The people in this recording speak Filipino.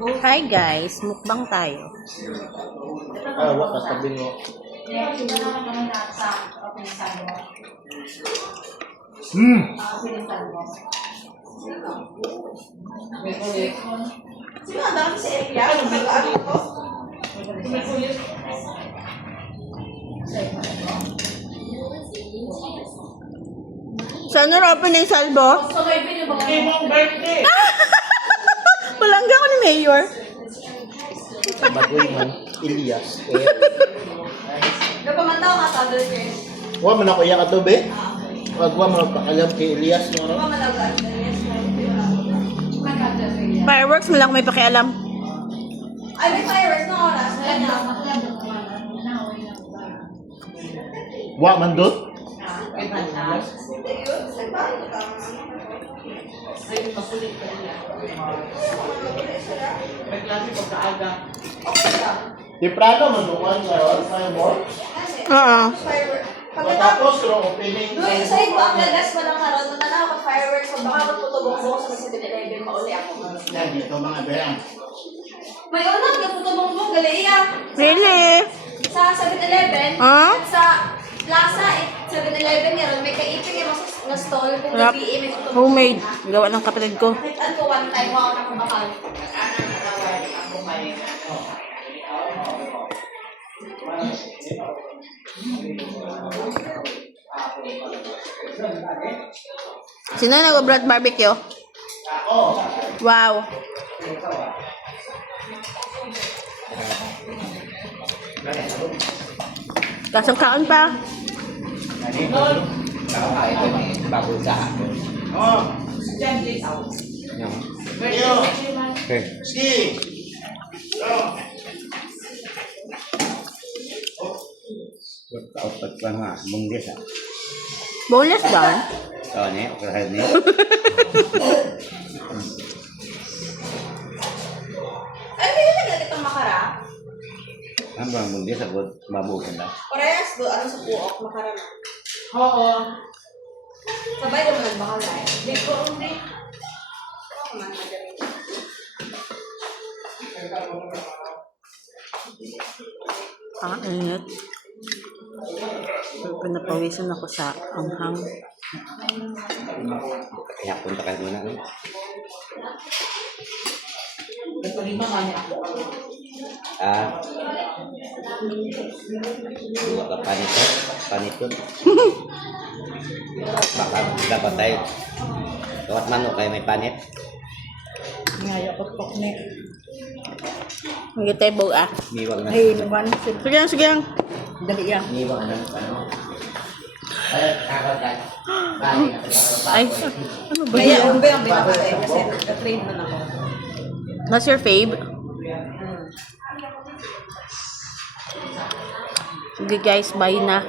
Hi guys, mukbang tayo. Wak katabi mo. Saan na open yung salbo? Imong birthday! Palangga ko ni Mayor. Bagoy man, Elias. Napamantaw ka sa doon, Chris. Wa man ako iya ka to, be? Wag wa man pakalam kay Elias no. Pamalagan. Fireworks, mo lang may pakialam. Ay, may fireworks na oras. Kanya. Wa man dot? Temprano man duman karon fireworks. Oo. Fireworks. Tapos ro opening. Doon, sa iba, ang gagas mo lang karon. Nung tanaw ka fireworks, so baka magtutubong-bong sa 7-Eleven, mauli ako. Yan dito mga berang. May unang nagtutubong-bong, galiya. Really? Sa 7-Eleven, Huh? at sa plaza, 7-Eleven ngayon, may kaipin yung mga stall. Kung Rap. gabi, may tutubong. Homemade. Gawa ng kapatid ko. Nakitaan ko one time, wow, nakabakal. Sino nag-brad barbecue? Wow. Kasang kaon pa. Bago sa ako. Oh. Yo. Okay. Ski. Yo. Dapat pa nga, munggis ah. Boneless ba? So, ne, ukrahan ne. Ay, may nilagay itong makara. Ang bang munggis ako, mabukan ba? Parehas do, ano sa buok, makara na. Oo. Sabay naman ang bakal na eh. Di ko, hindi. Oo, man, magaling. Ah, init. Pinapawisan ako sa anghang. Kaya punta kayo muna. No? Dua ka panitot. Baka dapat tayo. Kawat manok kayo may panit. Hindi tayo bog ah. Niwag na. Sige lang, sige lang. Dali yan. Niwag na. Ay, kakagay. Ay, ano ba Kaya, yan? ang bayang binakala kasi nag-trade man ako. That's your fave? Sige guys, bye na.